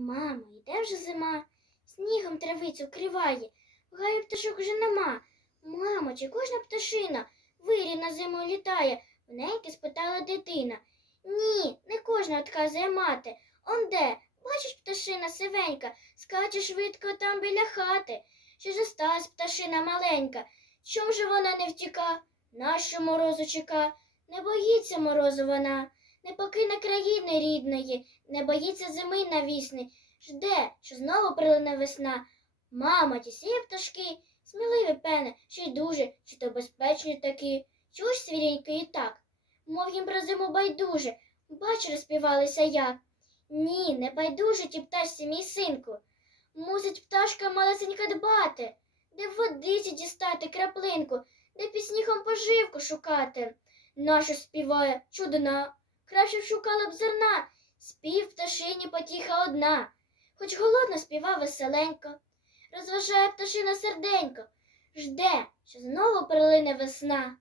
Мамо, йде вже зима, снігом травицю вкриває, в гаю пташок вже нема. Мамо, чи кожна пташина вирі на зиму літає? В неньки спитала дитина. Ні, не кожна отказує мати. Он де, бачиш, пташина сивенька, скаче швидко там біля хати. Що зосталась пташина маленька? Чом же вона не втіка? Нащо морозу чека? Не боїться морозу вона, не покине країни рідної, не боїться зими навісни. Жде, що знову прилине весна. Мама, ті сіє пташки, сміливі пене, чи й дуже, чи то безпечні такі. Чуєш свіріньки і так, мов їм про зиму байдуже, бач, розпівалися як. Ні, не байдуже ті пташці, мій синку. Мусить пташка малесенька дбати, де в водиці дістати краплинку, де під снігом поживку шукати. Наша співає чудна, краще б шукала б зерна, спів пташині потіха одна, хоч голодно співа веселенько, розважає пташина серденько, жде, що знову прилине весна.